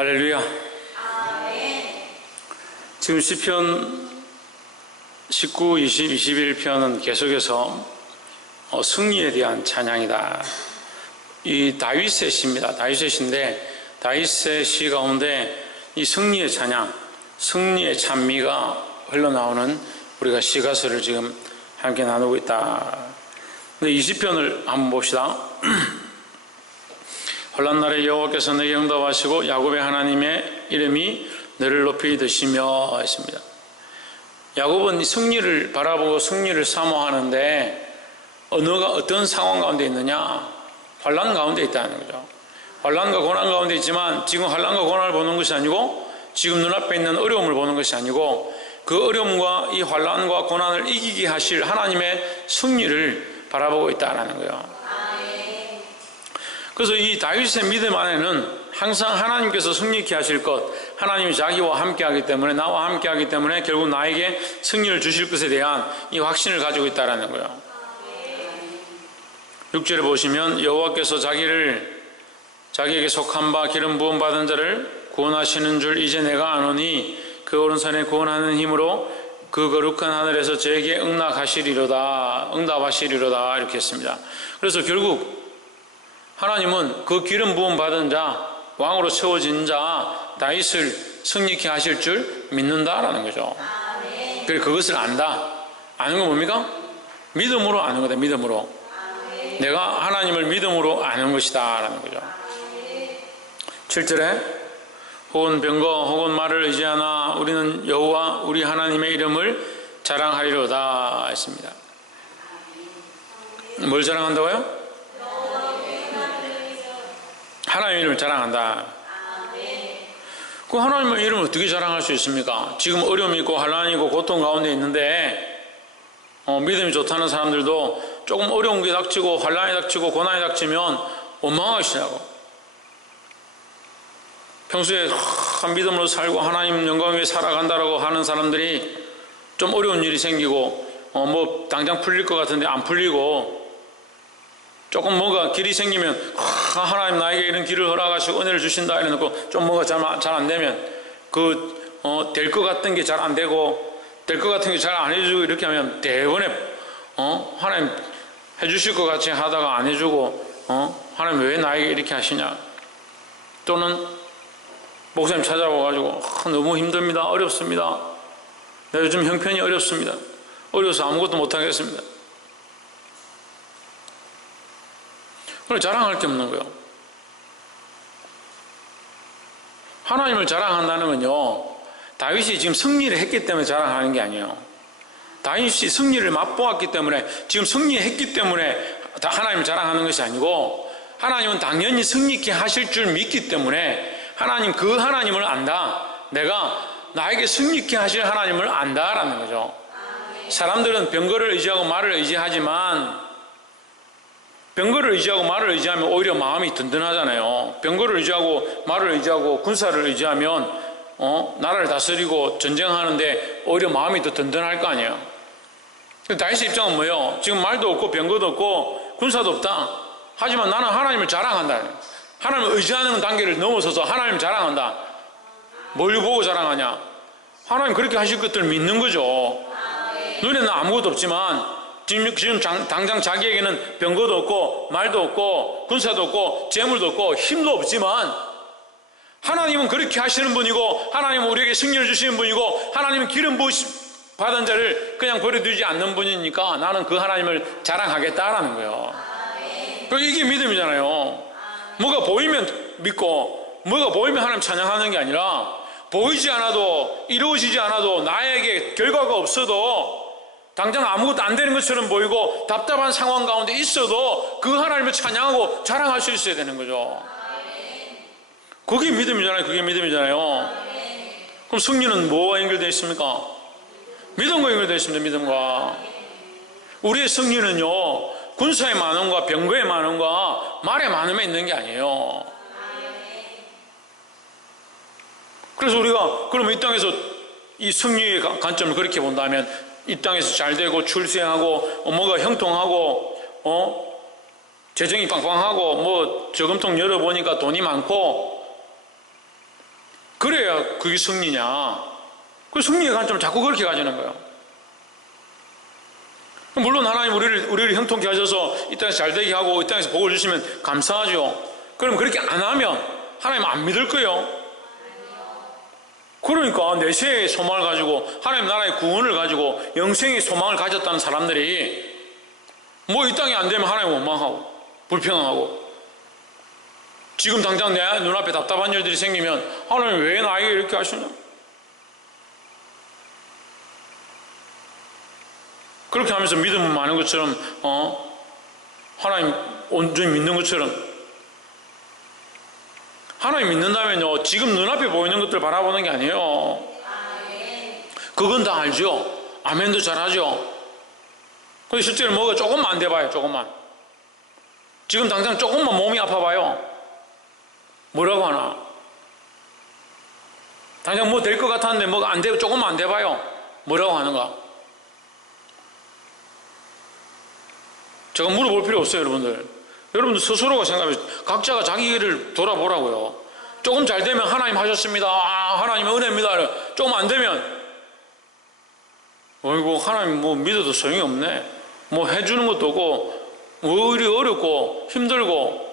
할렐루야. 지금 시편 19, 20, 21편은 계속해서 승리에 대한 찬양이다. 이 다윗의 시입니다. 다윗의 시인데 다윗의 시 가운데 이 승리의 찬양, 승리의 찬미가 흘러나오는 우리가 시가서를 지금 함께 나누고 있다. 근데 20편을 한번 봅시다. 혼란 날에 여호와께서 내게 응답하시고 야곱의 하나님의 이름이 너를 높이 드시며 했습니다. 야곱은 승리를 바라보고 승리를 사모하는데 언어가 어떤 상황 가운데 있느냐? 환난 가운데 있다는 거죠. 환난과 고난 가운데 있지만 지금 환난과 고난을 보는 것이 아니고 지금 눈앞에 있는 어려움을 보는 것이 아니고 그 어려움과 이 환난과 고난을 이기게 하실 하나님의 승리를 바라보고 있다는 거예요. 그래서 이 다윗의 믿음 안에는 항상 하나님께서 승리케 하실 것, 하나님이 자기와 함께하기 때문에, 나와 함께하기 때문에 결국 나에게 승리를 주실 것에 대한 이 확신을 가지고 있다는 거예요. 6절에 보시면 여호와께서 자기에게 속한 바 기름 부음 받은 자를 구원하시는 줄 이제 내가 아노니 그 오른손에 구원하는 힘으로 그 거룩한 하늘에서 저에게 응답하시리로다 이렇게 했습니다. 그래서 결국 하나님은 그 기름 부음 받은 자, 왕으로 세워진 자 다윗을 승리케 하실 줄 믿는다라는 거죠. 그래서 그것을 안다. 아는 건 뭡니까? 믿음으로 아는 거다. 믿음으로. 내가 하나님을 믿음으로 아는 것이다 라는 거죠. 7절에 혹은 병거 혹은 말을 의지하나 우리는 여호와 우리 하나님의 이름을 자랑하리로다 했습니다. 뭘 자랑한다고요? 하나님의 이름을 자랑한다. 그 하나님의 이름을 어떻게 자랑할 수 있습니까? 지금 어려움이 있고 환난이 있고 고통 가운데 있는데 믿음이 좋다는 사람들도 조금 어려운 게 닥치고 환난이 닥치고 고난이 닥치면 원망하시냐고. 평소에 믿음으로 살고 하나님 영광 위에 살아간다라고 하는 사람들이 좀 어려운 일이 생기고 뭐 당장 풀릴 것 같은데 안 풀리고 조금 뭔가 길이 생기면 하나님 나에게 이런 길을 허락하시고 은혜를 주신다 이래놓고 좀 뭔가 잘 안 되면 될 것 같은 게 잘 안 되고 될 것 같은 게 잘 안 해주고 이렇게 하면 대번에 하나님 해주실 것 같이 하다가 안 해주고 하나님 왜 나에게 이렇게 하시냐. 또는 목사님 찾아와가지고 너무 힘듭니다. 어렵습니다. 내가 요즘 형편이 어렵습니다. 어려워서 아무것도 못하겠습니다. 그걸 자랑할 게 없는 거예요. 하나님을 자랑한다는 건요, 다윗이 지금 승리를 했기 때문에 자랑하는 게 아니에요. 다윗이 승리를 맛보았기 때문에, 지금 승리했기 때문에 하나님을 자랑하는 것이 아니고, 하나님은 당연히 승리케 하실 줄 믿기 때문에 하나님, 그 하나님을 안다. 내가 나에게 승리케 하실 하나님을 안다라는 거죠. 사람들은 병거를 의지하고 말을 의지하지만 병거를 의지하고 말을 의지하면 오히려 마음이 든든하잖아요. 병거를 의지하고 말을 의지하고 군사를 의지하면 나라를 다스리고 전쟁하는데 오히려 마음이 더 든든할 거 아니에요. 다윗의 입장은 뭐예요? 지금 말도 없고 병거도 없고 군사도 없다. 하지만 나는 하나님을 자랑한다. 하나님을 의지하는 단계를 넘어서서 하나님을 자랑한다. 뭘 보고 자랑하냐? 하나님 그렇게 하실 것들을 믿는 거죠. 눈에는 아무것도 없지만 지금 당장 자기에게는 병거도 없고 말도 없고 군사도 없고 재물도 없고 힘도 없지만 하나님은 그렇게 하시는 분이고 하나님은 우리에게 승리를 주시는 분이고 하나님은 기름 부으심 받은 자를 그냥 버려두지 않는 분이니까 나는 그 하나님을 자랑하겠다라는 거예요. 이게 믿음이잖아요. 뭐가 보이면 믿고 뭐가 보이면 하나님 찬양하는 게 아니라 보이지 않아도 이루어지지 않아도 나에게 결과가 없어도 당장 아무것도 안 되는 것처럼 보이고 답답한 상황 가운데 있어도 그 하나님을 찬양하고 자랑할 수 있어야 되는 거죠. 그게 믿음이잖아요. 그게 믿음이잖아요. 그럼 승리는 뭐와 연결되어 있습니까? 믿음과 연결되어 있습니다. 믿음과. 우리의 승리는요, 군사의 많음과 병거의 많음과 말의 많음에 있는 게 아니에요. 그래서 우리가 그러면 이 땅에서 이 승리의 관점을 그렇게 본다면 이 땅에서 잘 되고 출세하고 뭐가 형통하고 재정이 빵빵하고 뭐 저금통 열어보니까 돈이 많고 그래야 그게 승리냐. 그 승리의 관점을 자꾸 그렇게 가지는 거예요. 물론 하나님 우리를 형통케 하셔서 이 땅에서 잘되게 하고 이 땅에서 복을 주시면 감사하죠. 그럼 그렇게 안 하면 하나님 안 믿을 거예요. 그러니까 내세의 소망을 가지고 하나님 나라의 구원을 가지고 영생의 소망을 가졌다는 사람들이 뭐 이 땅이 안 되면 하나님 원망하고 불평하고 지금 당장 내 눈앞에 답답한 일들이 생기면 하나님 왜 나에게 이렇게 하시냐. 그렇게 하면서 믿음은 많은 것처럼 하나님 온전히 믿는 것처럼 하나님 믿는다면요 지금 눈앞에 보이는 것들 바라보는 게 아니에요. 그건 다 알죠. 아멘도 잘하죠. 근데 실제로 뭐가 조금만 안 돼봐요. 조금만 지금 당장 조금만 몸이 아파봐요. 뭐라고 하나. 당장 뭐 될 것 같았는데 뭐가 안 되고 조금만 안 돼봐요. 뭐라고 하는가. 제가 물어볼 필요 없어요. 여러분들 스스로가 생각해 각자가 자기 일을 돌아보라고요. 조금 잘 되면 하나님 하셨습니다. 하나님의 은혜입니다. 조금 안 되면 어이구 하나님 뭐 믿어도 소용이 없네. 뭐 해주는 것도 없고 뭐 일이 어렵고 힘들고.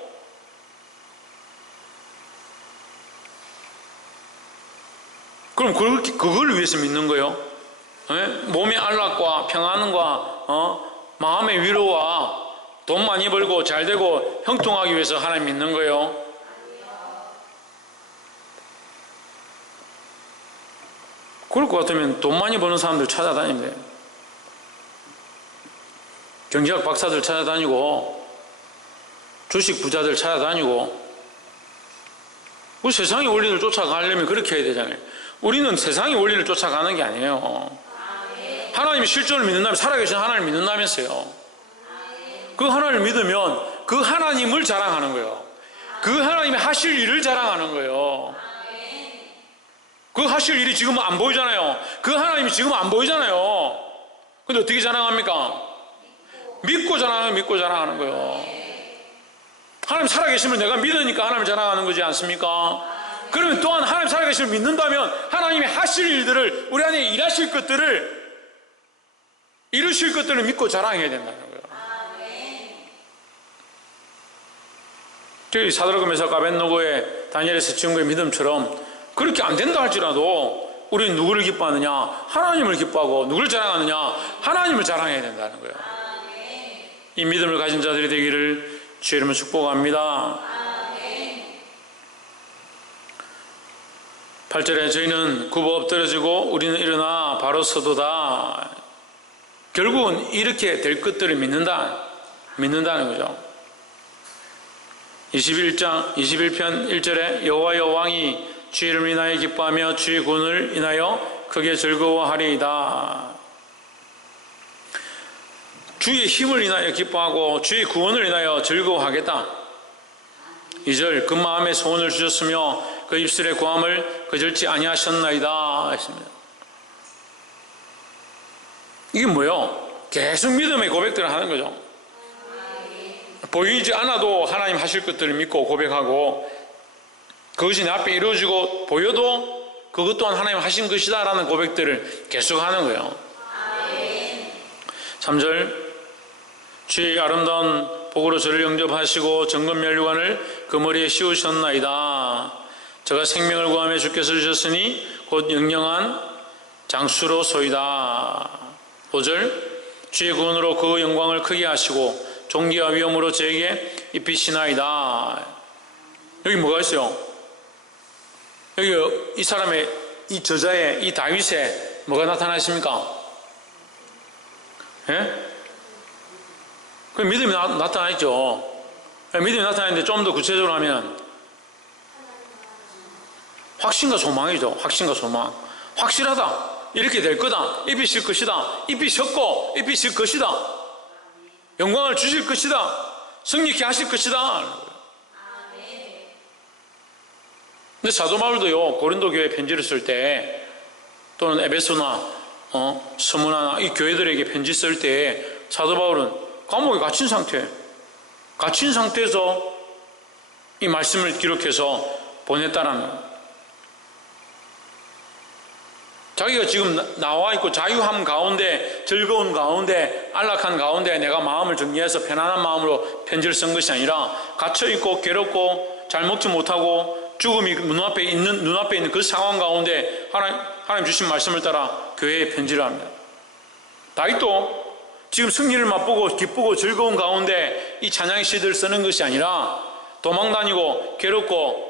그럼 그걸 위해서 믿는 거예요. 몸의 안락과 평안과 마음의 위로와 돈 많이 벌고 잘되고 형통하기 위해서 하나님 믿는 거예요. 그럴 것 같으면 돈 많이 버는 사람들 찾아다니면 돼요. 경제학 박사들 찾아다니고 주식 부자들 찾아다니고 그 세상의 원리를 쫓아가려면 그렇게 해야 되잖아요. 우리는 세상의 원리를 쫓아가는 게 아니에요. 하나님의 실존을 믿는다면 살아계신 하나님을 믿는다면서요. 그 하나님을 믿으면 그 하나님을 자랑하는 거예요. 그 하나님이 하실 일을 자랑하는 거예요. 그 하실 일이 지금 안 보이잖아요. 그 하나님이 지금 안 보이잖아요. 근데 어떻게 자랑합니까? 믿고 자랑하는 거예요. 하나님 살아계심을 내가 믿으니까 하나님을 자랑하는 거지 않습니까? 그러면 또한 하나님 살아계심을 믿는다면 하나님이 하실 일들을 우리 안에 일하실 것들을 이루실 것들을 믿고 자랑해야 된다는 거예요. 저희 사드락과 메삭 아벳노고의 다니엘에서 증거의 믿음처럼 그렇게 안 된다 할지라도 우리는 누구를 기뻐하느냐? 하나님을 기뻐하고 누구를 자랑하느냐? 하나님을 자랑해야 된다는 거예요. 이 믿음을 가진 자들이 되기를 주의 이름으로 축복합니다. 8절에 저희는 굽어 엎드러지고 우리는 일어나 바로 서도다. 결국은 이렇게 될 것들을 믿는다는 거죠. 21편 1절에 여호와여 왕이 주의 이름을 인하여 기뻐하며 주의 구원을 인하여 크게 즐거워하리이다. 주의 힘을 인하여 기뻐하고 주의 구원을 인하여 즐거워하겠다. 2절 그 마음에 소원을 주셨으며 그 입술의 구함을 거절치 아니하셨나이다 했습니다. 이게 뭐예요? 계속 믿음의 고백들을 하는 거죠. 보이지 않아도 하나님 하실 것들을 믿고 고백하고 그것이 내 앞에 이루어지고 보여도 그것 또한 하나님 하신 것이다 라는 고백들을 계속 하는 거예요. 3절 주의 아름다운 복으로 저를 영접하시고 정금면류관을 그 머리에 씌우셨나이다. 저가 생명을 구하며 주께서 주셨으니 곧 영영한 장수로소이다. 5절 주의 구원으로 그 영광을 크게 하시고 존귀와 위엄으로 저에게 입히시나이다. 여기 뭐가 있어요? 여기 이 사람의 이 저자의 이 다윗의 뭐가 나타나 있습니까? 예? 그 믿음이 나타나 있죠. 믿음이 나타나는데 좀 더 구체적으로 하면 확신과 소망이죠. 확신과 소망. 확실하다. 이렇게 될 거다. 입히실 것이다. 입히셨고 입히실 것이다. 영광을 주실 것이다. 승리케 하실 것이다. 근데 사도 바울도요 고린도 교회 편지를 쓸 때 또는 에베소나 스무나 이 교회들에게 편지 쓸 때 사도 바울은 감옥에 갇힌 상태에서 이 말씀을 기록해서 보냈다라는 거예요. 자기가 지금 나와 있고 자유함 가운데, 즐거운 가운데, 안락한 가운데 내가 마음을 정리해서 편안한 마음으로 편지를 쓴 것이 아니라 갇혀 있고 괴롭고 잘 먹지 못하고 죽음이 눈앞에 있는 그 상황 가운데 하나님 주신 말씀을 따라 교회에 편지를 합니다. 다윗도 지금 승리를 맛보고 기쁘고 즐거운 가운데 이 찬양의 시들을 쓰는 것이 아니라 도망 다니고 괴롭고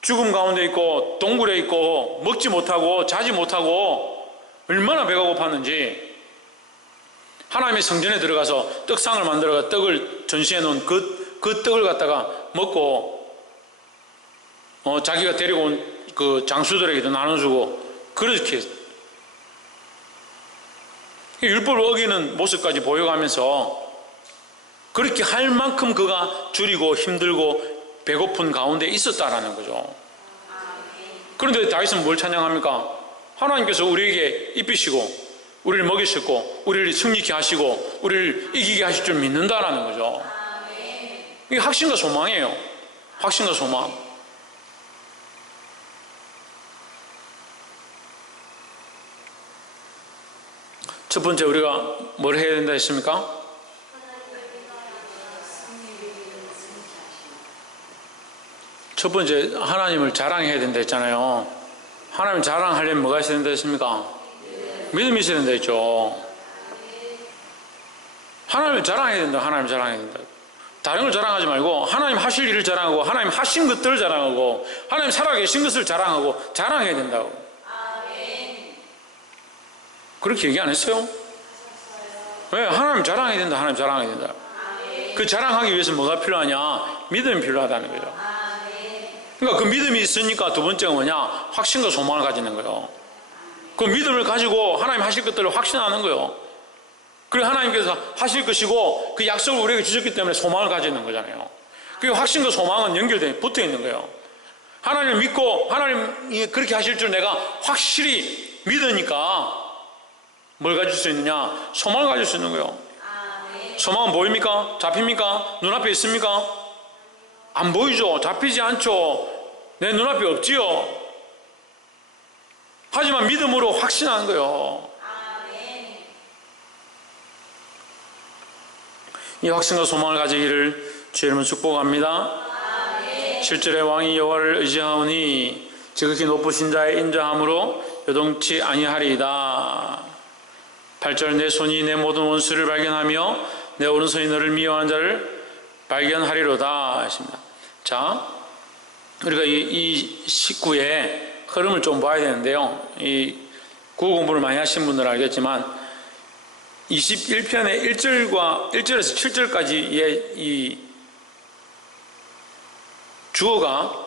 죽음 가운데 있고 동굴에 있고 먹지 못하고 자지 못하고 얼마나 배가 고팠는지 하나님의 성전에 들어가서 떡상을 만들어가 떡을 전시해 놓은 그 떡을 갖다가 먹고 자기가 데리고 온 그 장수들에게도 나눠주고 그렇게 했어요. 율법을 어기는 모습까지 보여가면서 그렇게 할 만큼 그가 줄이고 힘들고 배고픈 가운데 있었다라는 거죠. 그런데 다윗은 뭘 찬양합니까? 하나님께서 우리에게 입히시고 우리를 먹이셨고 우리를 승리케 하시고 우리를 이기게 하실 줄 믿는다라는 거죠. 이게 확신과 소망이에요. 확신과 소망. 첫 번째 우리가 뭘 해야 된다 했습니까? 첫 번째 하나님을 자랑해야 된다 했잖아요. 하나님을 자랑하려면 뭐가 있어야 된다 했습니까? 믿음이 있어야 된다 했죠. 하나님을 자랑해야 된다. 하나님을 자랑해야 된다. 다른 걸 자랑하지 말고 하나님 하실 일을 자랑하고 하나님 하신 것들을 자랑하고 하나님 살아계신 것을 자랑하고 자랑해야 된다고. 그렇게 얘기 안 했어요? 왜? 하나님 자랑해야 된다. 하나님 자랑해야 된다. 그 자랑하기 위해서 뭐가 필요하냐? 믿음이 필요하다는 거죠. 그러니까 그 믿음이 있으니까 두 번째가 뭐냐? 확신과 소망을 가지는 거예요. 그 믿음을 가지고 하나님 하실 것들을 확신하는 거예요. 그리고 하나님께서 하실 것이고 그 약속을 우리에게 주셨기 때문에 소망을 가지는 거잖아요. 그 확신과 소망은 붙어 있는 거예요. 하나님을 믿고 하나님이 그렇게 하실 줄 내가 확실히 믿으니까 뭘 가질 수 있느냐? 소망을 가질 수 있는 거예요. 소망은 보입니까? 잡힙니까? 눈앞에 있습니까? 안 보이죠? 잡히지 않죠? 내 눈앞에 없지요? 하지만 믿음으로 확신하는 거예요. 이 확신과 소망을 가지기를 주의 이름으로 축복합니다. 7절에 왕이 여호와를 의지하오니 지극히 높으신 자의 인자함으로 요동치 아니하리이다. 8절 내 손이 내 모든 원수를 발견하며 내 오른손이 너를 미워하는 자를 발견하리로다 하십니다. 자, 우리가 이 19의 흐름을 좀 봐야 되는데요. 이 구호 공부를 많이 하신 분들은 알겠지만 21편의 1절에서 7절까지의 이 주어가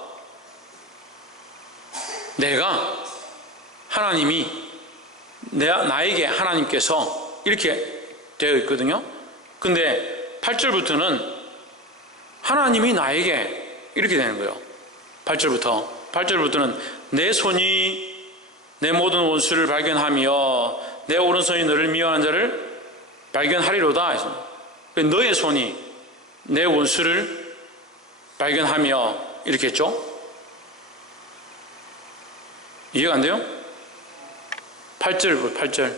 내가 하나님이 나에게 하나님께서 이렇게 되어 있거든요. 근데 8절부터는 하나님이 나에게 이렇게 되는 거예요. 8절부터는 내 손이 내 모든 원수를 발견하며 내 오른손이 너를 미워하는 자를 발견하리로다. 너의 손이 내 원수를 발견하며 이렇게 했죠. 이해가 안 돼요? 8절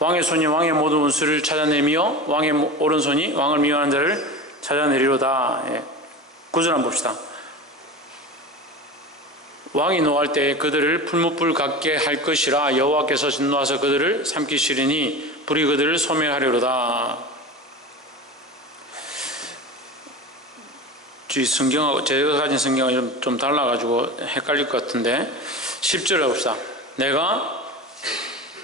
왕의 손이 왕의 모든 원수를 찾아내며 왕의 오른손이 왕을 미워하는 자를 찾아내리로다. 9절 한번 봅시다. 왕이 노할 때 그들을 풀무불 같게 할 것이라 여호와께서 진노하사 그들을 삼키시리니 불이 그들을 소멸하리로다. 성경하고 제가 가진 성경은 좀 달라가지고 헷갈릴 것 같은데 10절에 봅시다. 내가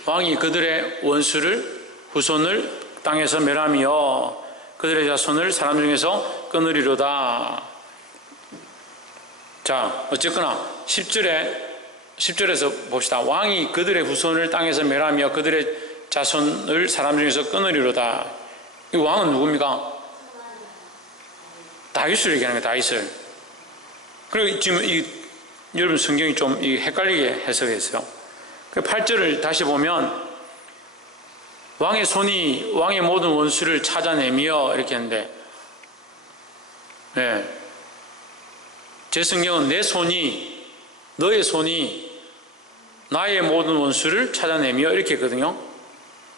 왕이 그들의 원수를 후손을 땅에서 멸하며 그들의 자손을 사람 중에서 끊으리로다. 자, 어쨌거나 10절에서 봅시다. 왕이 그들의 후손을 땅에서 멸하며 그들의 자손을 사람 중에서 끊으리로다. 이 왕은 누굽니까? 다윗을 얘기하는 거예요. 다윗을. 그리고 지금 여러분 성경이 좀 헷갈리게 해석했어요. 8절을 다시 보면 왕의 손이 왕의 모든 원수를 찾아내며 이렇게 했는데, 제 성경은 내 손이, 너의 손이 나의 모든 원수를 찾아내며 이렇게 했거든요.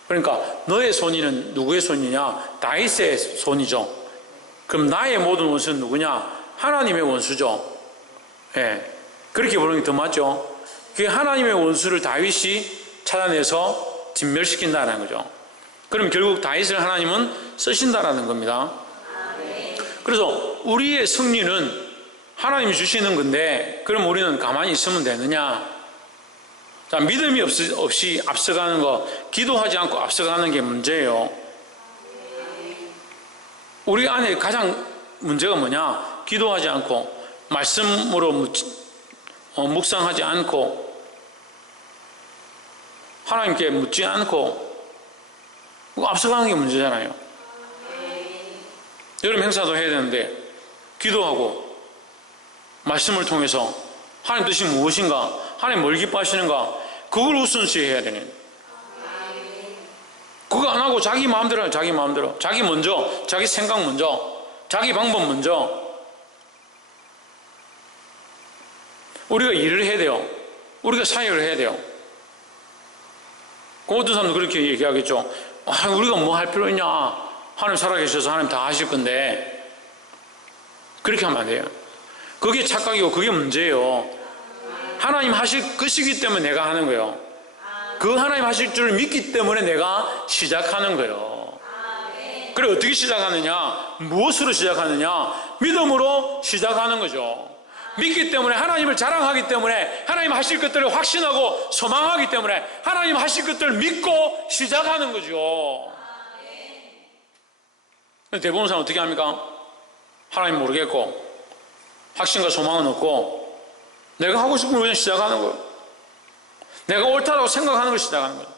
그러니까 너의 손이는 누구의 손이냐? 다윗의 손이죠. 그럼 나의 모든 원수는 누구냐? 하나님의 원수죠. 예, 그렇게 부르는 게 더 맞죠. 그 하나님의 원수를 다윗이 찾아내서 진멸시킨다는 거죠. 그럼 결국 다윗을 하나님은 쓰신다라는 겁니다. 그래서 우리의 승리는 하나님이 주시는 건데, 그럼 우리는 가만히 있으면 되느냐? 자, 믿음이 없이 앞서가는 거, 기도하지 않고 앞서가는 게 문제예요. 우리 안에 가장 문제가 뭐냐? 기도하지 않고 말씀으로 묵상하지 않고 하나님께 묻지 않고 앞서가는 게 문제잖아요. 여러분 행사도 해야 되는데 기도하고 말씀을 통해서 하나님 뜻이 무엇인가, 하나님 뭘 기뻐하시는가, 그걸 우선시 해야 되는. 그거 안 하고 자기 마음대로 해요. 자기 마음대로, 자기 먼저, 자기 생각 먼저, 자기 방법 먼저. 우리가 일을 해야 돼요. 우리가 사역을 해야 돼요. 그 어떤 사람도 그렇게 얘기하겠죠. 우리가 뭐 할 필요 있냐? 하나님 살아계셔서 하나님 다 하실 건데. 그렇게 하면 안 돼요. 그게 착각이고 그게 문제예요. 하나님 하실 것이기 때문에 내가 하는 거예요. 그 하나님 하실 줄 믿기 때문에 내가 시작하는 거예요. 그래, 어떻게 시작하느냐? 무엇으로 시작하느냐? 믿음으로 시작하는 거죠. 믿기 때문에, 하나님을 자랑하기 때문에, 하나님 하실 것들을 확신하고 소망하기 때문에 하나님 하실 것들을 믿고 시작하는 거죠. 대부분 사람 어떻게 합니까? 하나님 모르겠고 확신과 소망은 없고 내가 하고 싶은 걸 그냥 시작하는 거예요. 내가 옳다고 생각하는 걸 시작하는 거예요.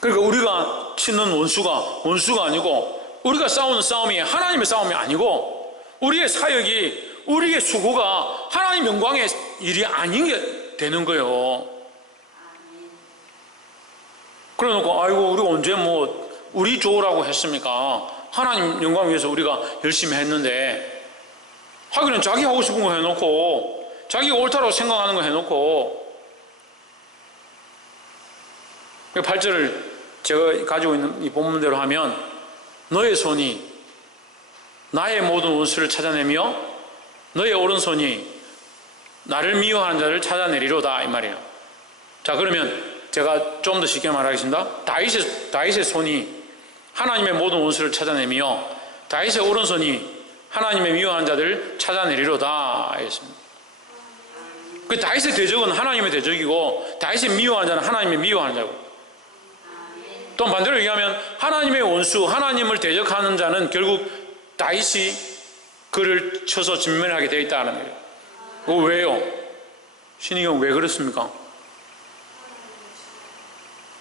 그러니까 우리가 치는 원수가 아니고, 우리가 싸우는 싸움이 하나님의 싸움이 아니고, 우리의 사역이, 우리의 수고가 하나님 영광의 일이 아닌 게 되는 거예요. 그래 놓고 아이고 우리가 언제 우리 좋으라고 했습니까? 하나님 영광 위해서 우리가 열심히 했는데, 하기는 자기 하고 싶은 거 해놓고, 자기가 옳다고 생각하는 거 해놓고. 8절을 제가 가지고 있는 이 본문대로 하면, 너의 손이 나의 모든 원수를 찾아내며 너의 오른손이 나를 미워하는 자를 찾아내리로다, 이 말이에요. 자, 그러면 제가 좀 더 쉽게 말하겠습니다. 다윗의 손이 하나님의 모든 원수를 찾아내며 다윗의 오른손이 하나님의 미워하는 자들을 찾아내리로다 했습니다. 그 다윗의 대적은 하나님의 대적이고, 다윗의 미워하는 자는 하나님의 미워하는 자고, 또 반대로 얘기하면 하나님의 원수, 하나님을 대적하는 자는 결국 다윗이 그를 쳐서 진멸하게 되어 있다는 거예요. 그거 왜요? 신의경 왜 그렇습니까?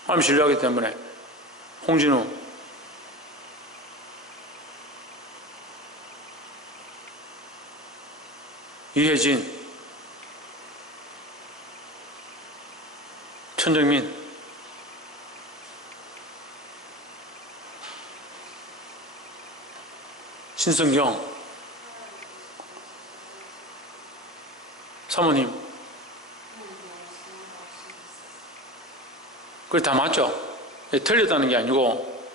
하나님 신뢰하기 때문에. 홍진우, 이혜진, 천정민, 신성경, 사모님, 그게 다 맞죠? 틀렸다는 게 아니고,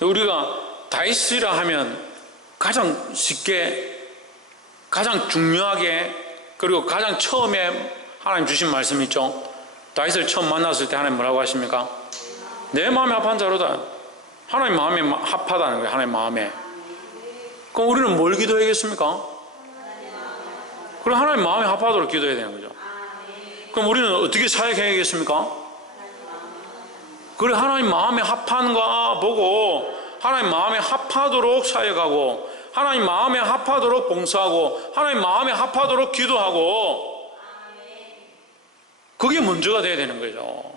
우리가 다윗이라 하면 가장 쉽게, 가장 중요하게, 그리고 가장 처음에 하나님 주신 말씀이 있죠. 다윗을 처음 만났을 때 하나님 뭐라고 하십니까? 내 마음에 합한 자로다. 하나님 마음에 합하다는 거예요. 하나님 마음에. 그럼 우리는 뭘 기도해야겠습니까? 그럼 하나님 마음에 합하도록 기도해야 되는 거죠. 그럼 우리는 어떻게 사역해야겠습니까? 그래, 하나님 마음에 합한가 보고 하나님 마음에 합하도록 사역하고, 하나님 마음에 합하도록 봉사하고, 하나님 마음에 합하도록 기도하고, 그게 먼저가 돼야 되는 거죠.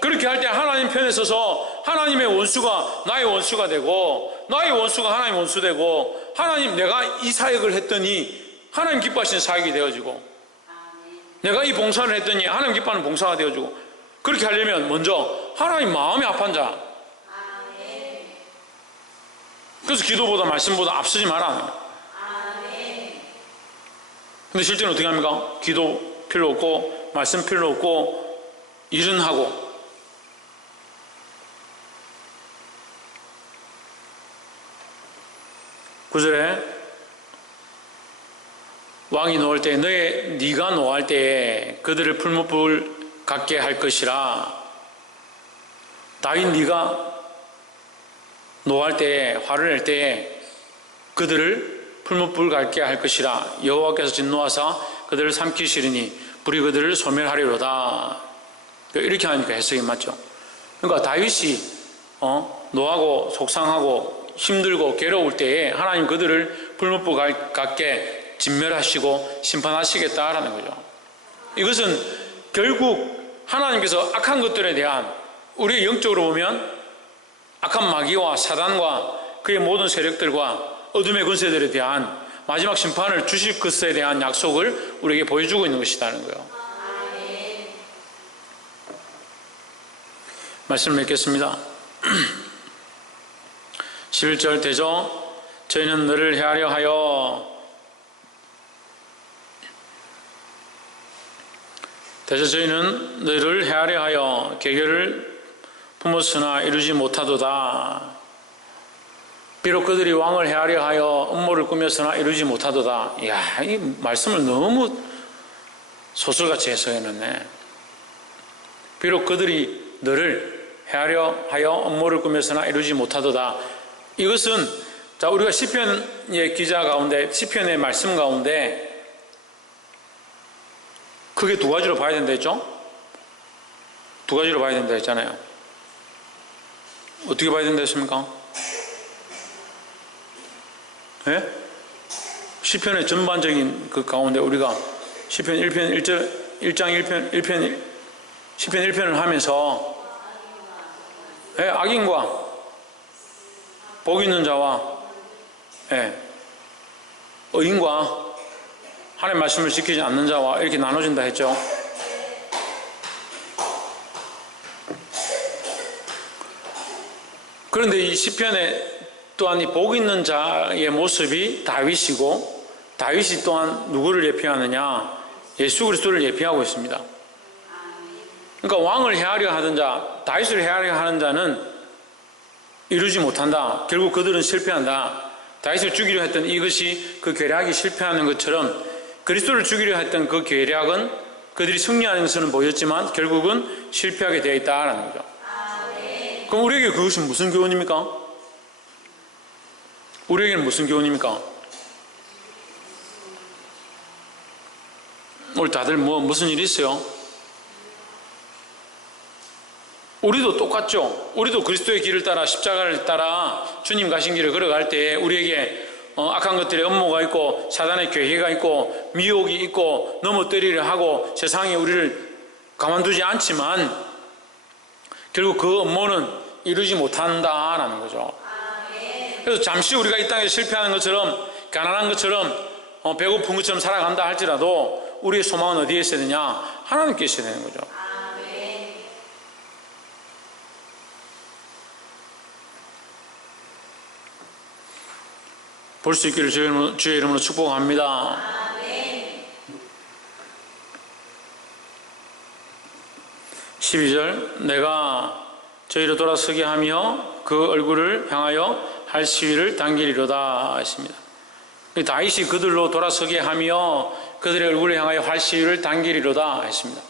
그렇게 할 때 하나님 편에 서서 하나님의 원수가 나의 원수가 되고, 나의 원수가 하나님 원수 되고, 하나님 내가 이 사역을 했더니 하나님 기뻐하시는 사역이 되어지고, 내가 이 봉사를 했더니 하나님 기뻐하는 봉사가 되어지고. 그렇게 하려면 먼저 하나님 마음에 합한 자. 그래서 기도보다 말씀보다 앞서지 마라. 근데 실제는 어떻게 합니까? 기도 필요 없고 말씀 필요 없고 일은 하고. 구절에 왕이 노할 때 네가 노할 때에 그들을 풀무불 갖게 할 것이라. 다윗 네가 노할 때에 화를 낼 때에 그들을 풀무불 갖게 할 것이라. 여호와께서 진노하사 그들을 삼키시리니 불이 그들을 소멸하리로다. 이렇게 하니까 해석이 맞죠. 그러니까 다윗이 노하고 속상하고 힘들고 괴로울 때에 하나님 그들을 풀무불 갖게 진멸하시고 심판하시겠다라는 거죠. 이것은 결국 하나님께서 악한 것들에 대한, 우리의 영적으로 보면 악한 마귀와 사단과 그의 모든 세력들과 어둠의 권세들에 대한 마지막 심판을 주실 것에 대한 약속을 우리에게 보여주고 있는 것이라는 거예요. 말씀을 맺겠습니다. 11절 대저 저희는 너를 헤아려 하여 대저 저희는 너를 헤아려 하여 계결을 품었으나 이루지 못하도다. 비록 그들이 왕을 헤아려 하여 음모를 꾸몄으나 이루지 못하도다. 이야, 이 말씀을 너무 소설같이 해석해놨네. 비록 그들이 너를 헤아려 하여 음모를 꾸몄으나 이루지 못하도다. 이것은 자, 우리가 시편의 기자 가운데, 시편의 말씀 가운데 크게 두 가지로 봐야 된다 했죠? 두 가지로 봐야 된다 했잖아요. 어떻게 봐야 된다 했습니까? 예? 시편의 전반적인 그 가운데 우리가 시편 1편 1장 1편 시편 1편을 하면서 악인과 복 있는 자와 의인과 하나님의 말씀을 지키지 않는 자와 이렇게 나눠진다 했죠. 그런데 이 시편에 또한 이 복 있는 자의 모습이 다윗이고, 다윗이 또한 누구를 예표하느냐? 예수 그리스도를 예표하고 있습니다. 그러니까 왕을 헤아려 하던 자, 다윗을 헤아려 하는 자는 이루지 못한다. 결국 그들은 실패한다. 다윗을 죽이려 했던 이것이 그 계략이 실패하는 것처럼 그리스도를 죽이려 했던 그 계략은 그들이 승리하는 것은 보였지만 결국은 실패하게 되어 있다라는 거죠. 그럼 우리에게 그것이 무슨 교훈입니까? 우리에게는 무슨 교훈입니까? 오늘 다들 무슨 일이 있어요? 우리도 똑같죠. 우리도 그리스도의 길을 따라 십자가를 따라 주님 가신 길을 걸어갈 때 우리에게 악한 것들의 음모가 있고 사단의 괴계가 있고 미혹이 있고 넘어뜨리려 하고 세상이 우리를 가만두지 않지만 결국 그 음모는 이루지 못한다라는 거죠. 그래서 잠시 우리가 이 땅에 실패하는 것처럼 가난한 것처럼 배고픈 것처럼 살아간다 할지라도 우리의 소망은 어디에 있어야 되냐? 하나님께 있어야 되는 거죠. 볼 수 있기를 주의 이름으로 축복합니다. 12절 내가 저희로 돌아서게 하며 그 얼굴을 향하여 할 시위를 당기리로다 했습니다. 다윗이 그들로 돌아서게 하며 그들의 얼굴을 향하여 할 시위를 당기리로다 했습니다.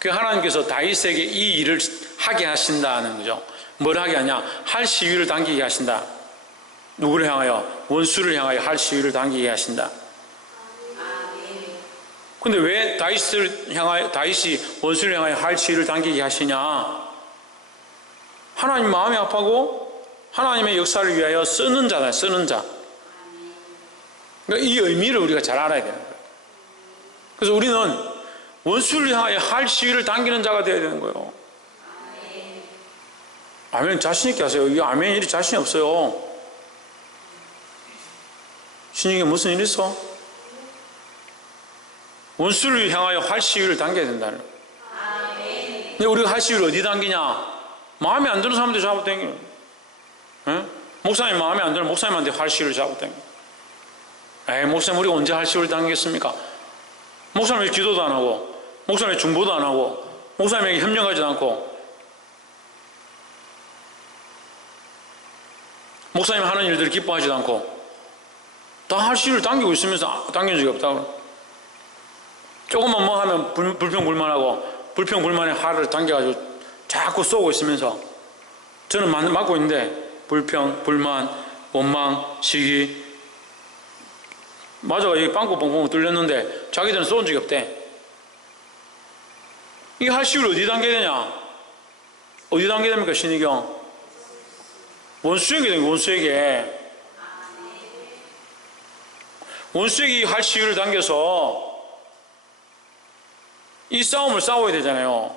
그 하나님께서 다윗에게 이 일을 하게 하신다는 거죠. 뭘 하게 하냐? 할 시위를 당기게 하신다. 누구를 향하여? 원수를 향하여 할 시위를 당기게 하신다. 근데 왜 다윗이 원수를 향하여 할 시위를 당기게 하시냐? 하나님 마음이 아파하고 하나님의 역사를 위하여 쓰는 자다, 쓰는 자. 그러니까 이 의미를 우리가 잘 알아야 되는 거예요. 그래서 우리는 원수를 향하여 할 시위를 당기는 자가 되어야 되는 거예요. 아멘 자신있게 하세요. 이 아멘 일이 자신이 없어요. 신에게 무슨 일 있어? 원수를 향하여 할 시위를 당겨야 된다는 거예요. 근데 우리가 할 시위를 어디 당기냐? 마음에 안 드는 사람한테 잡아당기는 거예요. 목사님 마음에 안 드는 목사님한테 할 시위를 잡아당기는 거예요. 목사님 우리가 언제 할 시위를 당기겠습니까? 목사님에게 기도도 안 하고, 목사님에게 중보도 안 하고, 목사님에게 협력하지도 않고, 목사님 하는 일들을 기뻐하지도 않고, 다 할 시를 당기고 있으면서 당긴 적이 없다고. 조금만 뭐 하면 불평불만하고, 불평불만의 화를 당겨가지고 자꾸 쏘고 있으면서, 저는 맡고 있는데, 불평, 불만, 원망, 시기. 맞아, 여기 빵꾸 뻥뻥 뚫렸는데, 자기들은 쏜 적이 없대. 이 할 시를 어디 당겨야 되냐? 어디 당겨야 됩니까, 신의경? 원수에게 되는 원수에게. 원수에게 할 시위를 당겨서 이 싸움을 싸워야 되잖아요.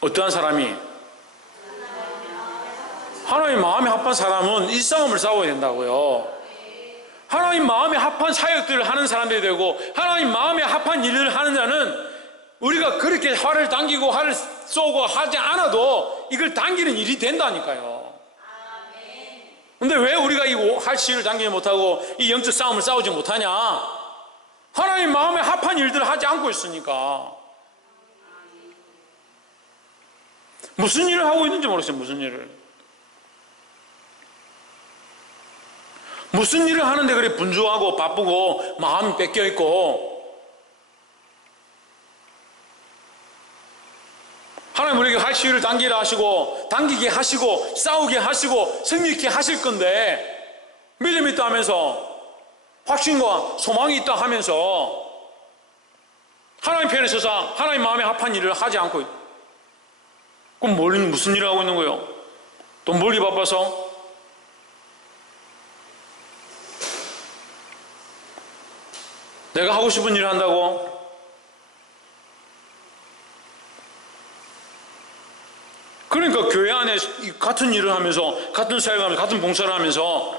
어떠한 사람이? 하나님 마음에 합한 사람은 이 싸움을 싸워야 된다고요. 하나님 마음에 합한 사역들을 하는 사람들이 되고, 하나님 마음에 합한 일을 하는 자는 우리가 그렇게 화를 당기고 화를 쏘고 하지 않아도 이걸 당기는 일이 된다니까요. 근데 왜 우리가 이 할 시를 당기지 못하고 이 영적 싸움을 싸우지 못하냐? 하나님 마음에 합한 일들을 하지 않고 있으니까. 무슨 일을 하고 있는지 모르겠어요. 무슨 일을. 무슨 일을 하는데 그래 분주하고 바쁘고 마음이 뺏겨있고, 하나님 우리에게 할 시위를 당기라 하시고, 당기게 하시고, 싸우게 하시고, 승리있게 하실 건데, 믿음이 있다 하면서, 확신과 소망이 있다 하면서, 하나님 편에 서서 하나님 마음에 합한 일을 하지 않고, 그럼 무슨 일을 하고 있는 거예요? 돈 벌기 바빠서? 내가 하고 싶은 일을 한다고? 그러니까 교회 안에 같은 일을 하면서, 같은 사역을 하면서, 같은 봉사를 하면서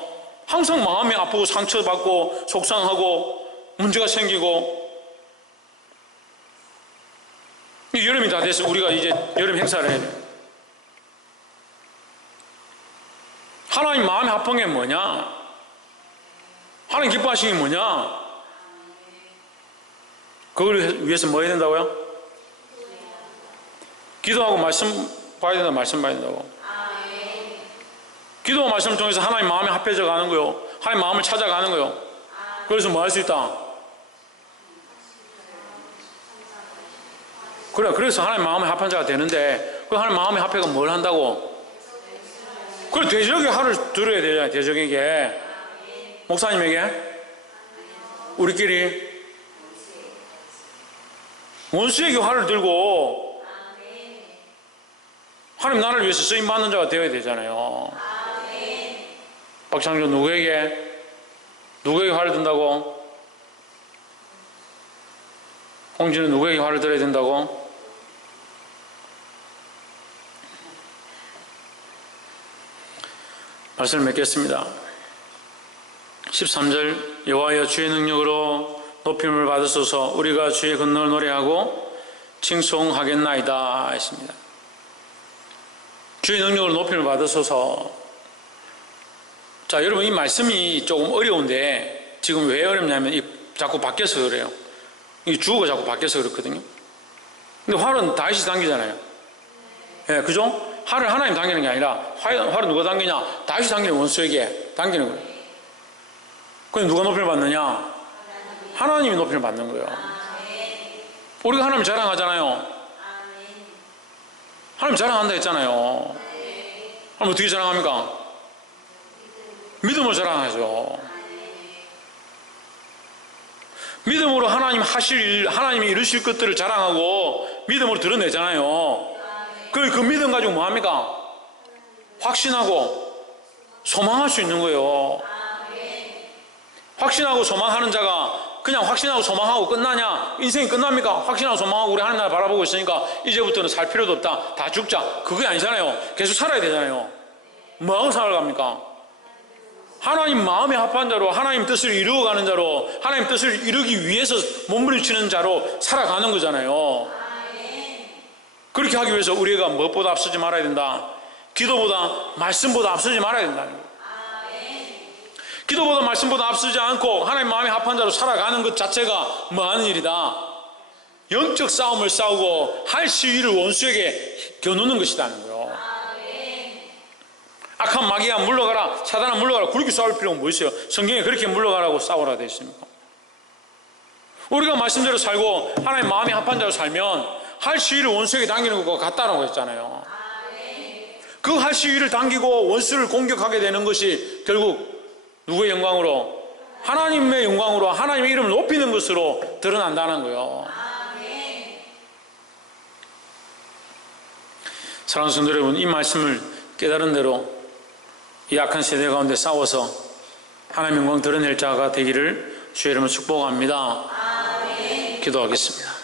항상 마음이 아프고 상처받고 속상하고 문제가 생기고. 여름이 다 돼서 우리가 이제 여름 행사를 해야 돼. 하나님 마음에 합한 게 뭐냐? 하나님 기뻐하시는 게 뭐냐? 그걸 위해서 뭐 해야 된다고요? 기도하고 말씀 봐야 된다. 말씀 봐야 된다고. 기도와 말씀을 통해서 하나님 마음에 합해져 가는 거요. 하나님 마음을 찾아가는 거요. 그래서 뭐 할 수 있다? 그래, 그래서 하나님 마음에 합한 자가 되는데, 그 하나님 마음에 합해가 뭘 한다고? 그래, 대적의 화를 들어야 되잖아요. 대적에게. 목사님에게. 우리끼리. 원수에게 화를 들고 하나님 나라를 위해서 쓰임받는 자가 되어야 되잖아요. 박창준 누구에게 화를 든다고? 홍진은 누구에게 화를 들어야 된다고? 말씀을 맺겠습니다. 13절 여호와여 주의 능력으로 높임을 받으소서. 우리가 주의 권능을 노래하고 칭송하겠나이다 했습니다. 주의 능력으로 높임을 받으소서. 자, 여러분 이 말씀이 조금 어려운데 지금 왜 어렵냐면 자꾸 바뀌어서 그래요. 이 주어가 자꾸 바뀌어서 그렇거든요. 근데 활은 다윗이 당기잖아요. 예, 그죠? 활을 하나님 당기는 게 아니라 활은 누가 당기냐? 다윗이 당기는 원수에게 당기는 거예요. 그럼 누가 높임을 받느냐? 하나님이 높임을 받는 거예요. 우리가 하나님 자랑하잖아요. 하나님 자랑한다 했잖아요. 하나님 어떻게 자랑합니까? 믿음으로 자랑하죠. 믿음으로 하나님 하실 일, 하나님이 이루실 것들을 자랑하고 믿음으로 드러내잖아요. 그 믿음 가지고 뭐합니까? 확신하고 소망할 수 있는 거예요. 확신하고 소망하는 자가 그냥 확신하고 소망하고 끝나냐? 인생이 끝납니까? 확신하고 소망하고 우리 하나님 나라 바라보고 있으니까 이제부터는 살 필요도 없다. 다 죽자. 그게 아니잖아요. 계속 살아야 되잖아요. 뭐하고 살아갑니까? 하나님 마음에 합한 자로, 하나님 뜻을 이루어가는 자로, 하나님 뜻을 이루기 위해서 몸부림치는 자로 살아가는 거잖아요. 그렇게 하기 위해서 우리가 무엇보다 앞서지 말아야 된다. 기도보다 말씀보다 앞서지 말아야 된다. 기도보다 말씀보다 앞서지 않고 하나님 마음에 합한 자로 살아가는 것 자체가 뭐하는 일이다? 영적 싸움을 싸우고 할 시위를 원수에게 겨누는 것이라는 거예요. 악한 마귀야 물러가라, 사단아 물러가라. 그렇게 싸울 필요가 뭐 있어요? 성경에 그렇게 물러가라고 싸우라 되어 있습니까? 우리가 말씀대로 살고 하나님 마음에 합한 자로 살면 할 시위를 원수에게 당기는 것과 같다라고 했잖아요. 그 할 시위를 당기고 원수를 공격하게 되는 것이 결국 누구의 영광으로? 하나님의 영광으로, 하나님의 이름을 높이는 것으로 드러난다는 거예요. 사랑하는 성도 여러분, 이 말씀을 깨달은 대로 이 악한 세대 가운데 싸워서 하나님의 영광 드러낼 자가 되기를 주의 이름으로 축복합니다. 기도하겠습니다.